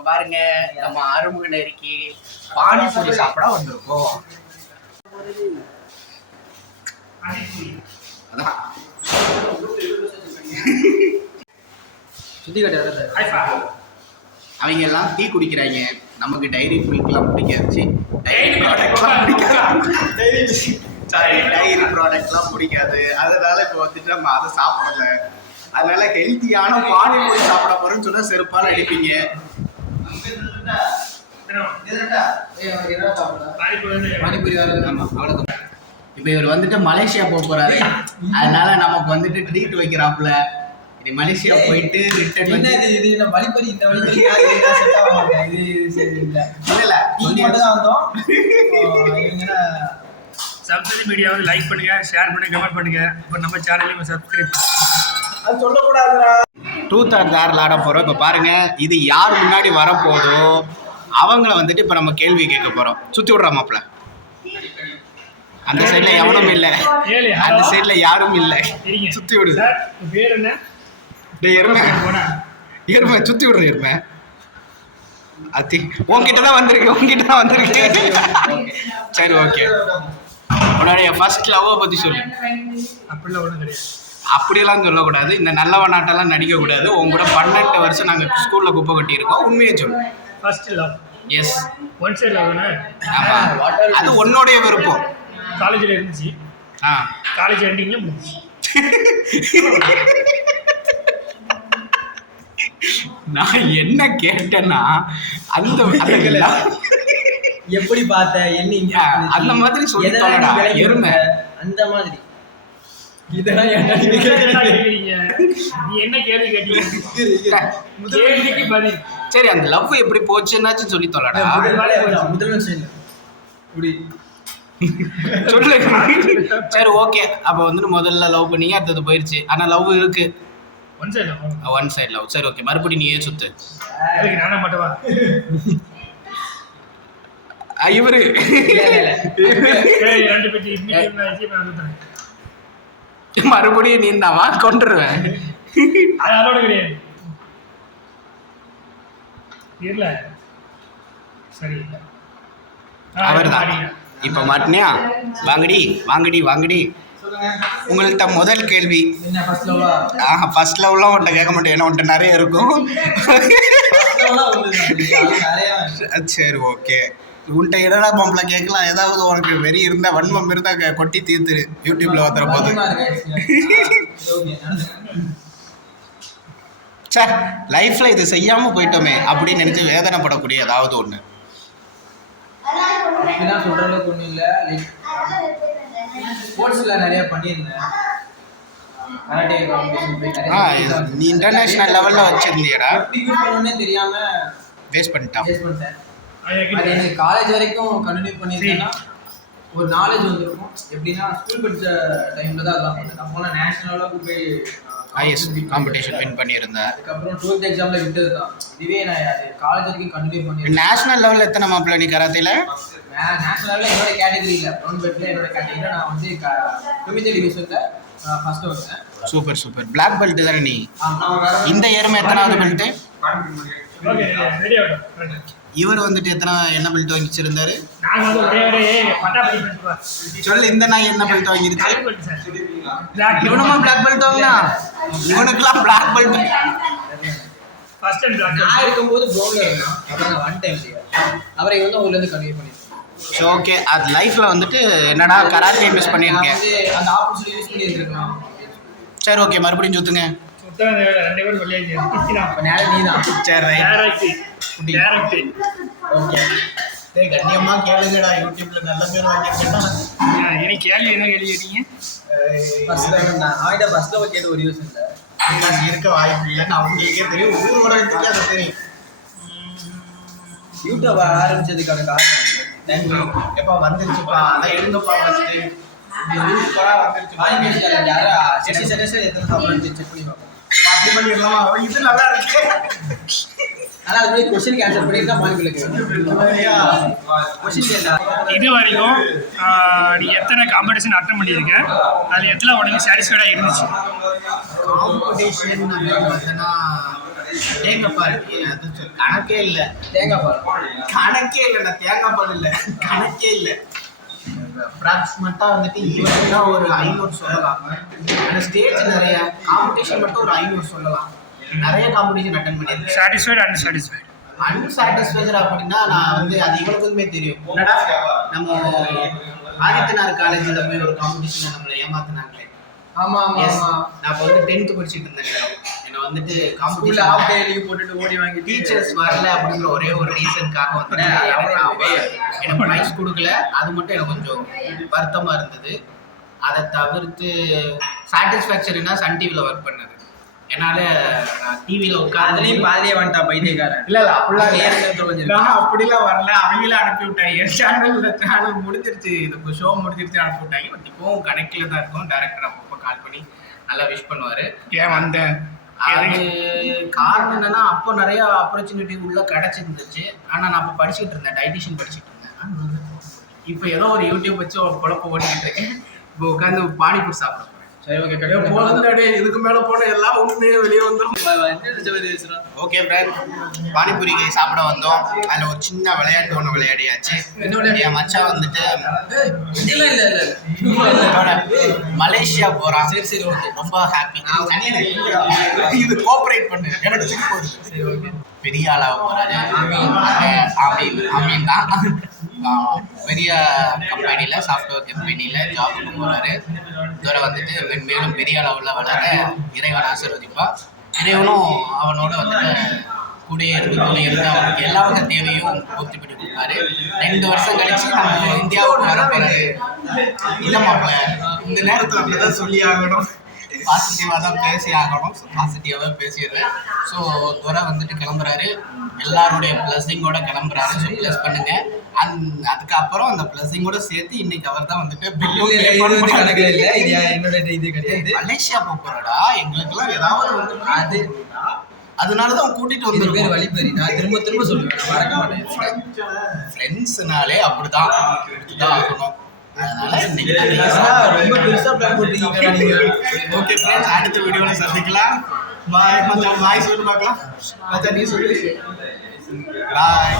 இப்ப பாருங்க நம்ம அருமுக நெருக்கி பானிபூரி சாப்பிட வந்திருக்கோம். சுத்தி அவங்க எல்லாம் டீ குடிக்கிறாங்க. நமக்கு டைரி மில்க்லாம் பிடிக்காது. டைரி ப்ராடக்ட்லாம் பிடிக்காது டைரி ப்ராடக்ட்லாம் பிடிக்காது. அதனால இப்போ வந்துட்டு நம்ம அதை சாப்பிடல. அதனால ஹெல்த்தியான பானிபூரி சாப்பிட போறோம்னு சொன்னா செருப்பால அடிப்பீங்க. இப்போ இவர் வந்துட்டு மலேசியா போக போறாரு. அதனால நமக்கு வந்துட்டு ட்ரீட் வைக்கிறாப்புல. இது மலேசியா போயிட்டு ரிட்டர்ன் என்ன வந்து இது? இது இந்த வழிப்பறி? இந்த வழிப்பறி set ஆக. இது சரி இல்ல இல்ல சொல்லி மட்டும் தான் வந்தோம். சப்ஸ்கிரைப் மீடியா வந்து லைக் பண்ணுங்க ஷேர் பண்ணுங்க கமெண்ட் பண்ணுங்க. அப்புறம் நம்ம சேனலையும் சப்ஸ்கிரைப் அது சொல்லக்கூடாதுடா. ட்ரூத் ஆர் தாரில் ஆட போகிறோம் இப்போ பாருங்க இது யார் முன்னாடி வரப்போதோ அவங்கள வந்துட்டு இப்போ நம்ம கேள்வி கேட்க போகிறோம் சுற்றி விட்றா மாப்பிள்ள அந்த சைடில் எவனும் இல்லை. அந்த சைடில் யாரும் இல்லை. சுற்றி விடு. சார் உங்க பேர் என்ன? டேய் எருமை. எருமை சுற்றி விடுற எருமை. அத்தி உன்கிட்ட தான் வந்திருக்கு உன்கிட்ட தான் வந்திருக்கு. சரி ஓகே உன்னுடைய ஃபர்ஸ்ட் லவ்வை பற்றி சொல்லு. அப்படிலாம் ஒன்றும் கிடையாது. அப்படியெல்லாம் சொல்லக்கூடாது. இந்த நல்லவனாட்டெல்லாம் நடிக்கக்கூடாது. உங்க கூட பன்னெண்டு வருஷம் நாங்கள் ஸ்கூலில் குப்பை கட்டியிருக்கோம். உண்மையை சொல்லு. First love is one side love ஆமா. அது உன்னுடைய விருப்பம். காலேஜில் இருந்துச்சு. ஆ. காலேஜ் எண்டிங்கில் முடிஞ்சிச்சு. நான் என்ன கேட்டேன்னா அந்த எப்படி பார்த்த? என்ன? அந்த மாதிரி சொல்லி எருமை. அந்த மாதிரி. இதெல்லாம் என்ன கேள்வி கேட்டீங்க? பதில். சரி அந்த லவ் எப்படி போச்சுன்னாச்சும் சொல்லி தொலைடா முதல். இப்படி. சொல்லு. சரி ஓகே அப்போ வந்துட்டு முதல்ல லவ் பண்ணீங்க அடுத்தது போயிருச்சு. ஆனா லவ் இருக்கு. One side one side love சரி ஓகே மறுபடியும் நீயே சுத்து. நானா இவரு. நான் மறுபடியும் நீ வா கொண்டுருவேன் அது அதோட கிடையாது. இல்ல. சரி அவர்தான். இப்ப மாட்டினியா? வாங்கடி வாங்கடி வாங்கடி. உங்கள்கிட்ட முதல் கேள்வி? ஆஹா ஃபர்ஸ்ட் லவ்லாம் உன்ட்ட கேட்க மாட்டேன். ஏன்னா உன்ட்ட நிறைய இருக்கும். சரி ஓகே உன்ட்ட என்னடா பம்பில் கேட்கலாம்? ஏதாவது உனக்கு வெறி இருந்தா வன்மம் இருந்தா கொட்டி தீர்த்துரு. யூடியூப்ல வந்துற போது. சே லைஃப்ல இது செய்யாம போயிட்டோமே அப்படின்னு நினைச்சு வேதனைப்படக்கூடிய ஏதாவது ஒண்ணு. இல்ல. ஸ்போர்ட்ஸ்ல நிறைய பண்ணியிருந்தேன். நீ இன்டர்நேஷனல் லெவல்ல வச்சிருந்தியடா. தெரியாம பண்ணிட்டான். வேஸ்ட் பண்ணிட்டேன். அது எனக்கு காலேஜ் வரைக்கும் கண்டினியூ பண்ணியிருந்தேன்னா ஒரு நாலேஜ் வந்திருக்கும். எப்படின்னா ஸ்கூல் படிச்ச டைம்ல தான் அதெல்லாம் பண்ணேன். அப்போ நான் நேஷனல் அளவுக்கு போய் ஐஎஸ் காம்படிஷன் வின் பண்ணியிருந்தேன். அதுக்கப்புறம் டுவெல்த் எக்ஸாம்ல விட்டது தான். இதுவே நான் காலேஜ் வரைக்கும் கண்டினியூ பண்ணியிருந்தேன் நேஷனல் லெவல்ல எத்தனை மாப்பிள்ள நீ கராத்தையில நேஷனல் லெவலில் என்னோட கேட்டகரியில் ப்ரௌன் பெல்ட்ல என்னோட கேட்டகரியில் நான் வந்து கமிட்டி டிவிஷனில் ஃபர்ஸ்ட் வந்தேன். Super super. பிளாக் பெல்ட் தானே நீ. இந்த இயர்மே எத்தனாவது பெல்ட் ஓகே ரெடி ஆகட்டும். இவர் வந்துட்டு எத்தனை என்ன பெல்ட் வாங்கிச்சிருந்தாரு சொல்லு இந்த நாய் என்ன பெல்ட் வாங்கிருச்சு இவனுமா பிளாக் பெல்ட் வாங்கினா இவனுக்குலாம் black belt first time black நான் இருக்கும்போது ப்ரௌன்ல இருந்தான் அப்புறம் நான் ஒன் டைம் அவரை வந்து ஊர்ல இருந்து கன்வே பண்ணிருக்கேன் ஸோ ஓகே அது லைஃப்ல வந்துட்டு என்னடா கராத்தே மிஸ் பண்ணியிருக்கேன். வந்து அந்த ஆப்பர்ச்சுனிட்டி யூஸ் பண்ணியிருக்கலாம் சரி ஓகே மறுபடியும் சுத்துங்க சுத்தம் ரெண்டு பேரும் சொல்லியாச்சு கிச்சினா அப்போ நேரம் நீ தான் சரி டேரக்ட் டேரக்ட் ஓகே. டேய் கண்ணியமா கேளுங்கடா. யூடியூப்ல நல்ல பேர் வாங்கியிருக்கேன்னா எனக்கு கேள்வி என்ன கேள்வி கேட்டீங்க ஃபர்ஸ்ட் டைம் நான் அவன்கிட்ட ஃபர்ஸ்ட்ல கேட்டு ஒரு யூஸ் இல்லை. இருக்க வாய்ப்பு இல்லைன்னு அவங்களுக்கே தெரியும். ஊர் உலகத்துக்கே அது தெரியும். யூடியூப் ஆரம்பிச்சதுக்கான காரணம். எப்பா வந்துருச்சுப்பா? அதான் எடுங்கப்பா ஃபர்ஸ்ட் சூப்பரா வந்துருச்சு வாங்கி சேலஞ்ச் யாரா? சிக்ஸ்டி செகண்ட்ஸ்ல எத்தனை சாப்பிட்றது செக் பண்ணி பார்ப்போம் அப்படி பண்ணிடலாமா இது நல்லா இருக்கு. இது வரைக்கும் நீ எத்தனை காம்படிஷன் அட்டன் பண்ணியிருக்க? அதில் எத்தனை உனக்கு சாட்டிஸ்ஃபைடாக இருந்துச்சு? காம்படிஷன் பார்த்தோன்னா தேங்காய் பால் கணக்கே இல்லை. தேங்காய் பால் கணக்கே இல்லைண்ணா தேங்காய் பால் இல்லை. கணக்கே இல்லை. அப்ராக்சிமேட்டாக வந்துட்டு ஈவெண்ட்னா ஒரு ஐநூறு சொல்லலாம். ஆனால் ஸ்டேஜ் நிறைய காம்படிஷன் மட்டும் ஒரு ஐநூறு சொல்லலாம். நிறைய காம்படிஷன் அட்டன் பண்ணியிருக்கேன். சாட்டிஸ்ஃபைடு அன்சாட்டிஸ்ஃபைடு அன்சாட்டிஸ்ஃபைடு அப்படின்னா நான் வந்து அது இவனுக்குமே தெரியும். என்னடா நம்ம ஆதித்யநாத் காலேஜில் போய் ஒரு காம்படிஷன் நம்மளை ஏமாத்தினாங்களே. ஆமா ஆமா Yes. ஆமா. நான் இப்போ வந்து டென்த்து படிச்சுட்டு இருந்தேன். என்னை வந்துட்டு ஸ்கூல்ல ஆஃப் டே லீவ் போட்டுட்டு ஓடி வாங்கி டீச்சர்ஸ் வரல அப்படிங்கிற ஒரே ஒரு ரீசனுக்காக வந்து எனக்கு ப்ரைஸ் கொடுக்கல. அது மட்டும் எனக்கு கொஞ்சம் வருத்தமா இருந்தது. அதை தவிர்த்து சாட்டிஸ்ஃபேக்சரினா சன் டிவியில் ஒர்க் பண்ணது. என்னால நான் டிவியில் உட்காந்து அதுலயும் வந்துட்டா பைத்தியக்காரன். இல்ல இல்ல அப்படிலாம் நான் அப்படிலாம் வரல. அவங்கள அனுப்பி விட்டாங்க. என் சேனல்ல சேனல் முடிஞ்சிருச்சு. ஷோ முடிஞ்சிருச்சு அனுப்பி விட்டாங்க. பட் இப்போவும் கனெக்ட்ல தான் இருக்கும். டேரக்டர் அப்பப்போ கால் பண்ணி நல்லா விஷ் பண்ணுவாரு. ஏன் வந்த அது காரணம் என்னன்னா அப்போ நிறைய ஆப்பர்ச்சுனிட்டி உள்ள கிடைச்சிருந்துச்சு. ஆனா நான் அப்போ படிச்சுட்டு இருந்தேன். டைட்டிஷியன் படிச்சுட்டு இருந்தேன். இப்போ ஏதோ ஒரு யூடியூப் வச்சு ஒரு குழப்ப ஓட்டிட்டு இருக்கேன் இப்போ உட்காந்து பானிபூர் சாப்பிடுறேன் சரி ஓகே போதும் இதுக்கு மேல போன எல்லாம் உண்மையே வெளியே வந்துடும் ஓகே ஃப்ரெண்ட் பானிபூரி சாப்பிட வந்தோம். அதில் ஒரு சின்ன விளையாட்டு ஒன்று விளையாடியாச்சு? என் மச்சான் வந்துட்டு இல்ல இல்ல இல்ல. மலேசியா போறான். சரி சரி ஓகே ரொம்ப ஹாப்பி இது கோஆபரேட் பண்ணு. எனக்கு. சரி ஓகே பெரிய ஆளாக போறாரு. ஆமீன். ஆமீன். ஆமீன் தான். பெரிய கம்பெனியில் சாஃப்ட்வேர் கம்பெனியில் ஜாபுக்கு போகிறாரு இதோட வந்துட்டு மென் மேலும் பெரிய அளவில் வளர இறைவன் ஆசீர்வதிப்பா. இறைவனும் அவனோட வந்துட்டு கூடயே இருந்து துணை இருந்து அவனுக்கு எல்லா வகை தேவையும் பூர்த்தி பண்ணி கொடுப்பாரு. ரெண்டு வருஷம் கழிச்சு நம்ம இந்தியாவுக்கு வர போறாரு. இல்ல இந்த நேரத்தில் அப்படிதான் சொல்லி ஆகணும் பாசிட்டிவாக தான் பேசி ஆகணும் பாசிட்டிவாக தான் பேசிடுறேன். ஸோ துரை வந்துட்டு கிளம்புறாரு. எல்லாருடைய பிளஸ்ஸிங்கோட கிளம்புறாரு. ஸோ பிளஸ் பண்ணுங்கள் அந் அதுக்கப்புறம் அந்த பிளஸ்ஸிங்கோட சேர்த்து இன்னைக்கு அவர் தான் வந்துட்டு பில்லும் இல்ல, வந்து என்னோட இது கிடையாது. மலேசியா போறடா எங்களுக்குலாம் ஏதாவது வந்து அது அதனால தான் கூட்டிட்டு இது பேர் வழிப்பறி. நான் திரும்ப திரும்ப சொல்லுவேன். மறக்க மாட்டேன். ஃப்ரெண்ட்ஸ்னாலே அப்படிதான். ஆகணும். ரொம்ப பெருசா பிளான் போட்டீங்க ஓகே ஃப்ரெண்ட்ஸ் அடுத்த வீடியோல சந்திக்கலாம். பாய் மச்சான் பாய் சொல்லு பார்க்கலாம். மச்சான் நீ சொல்லு. பாய்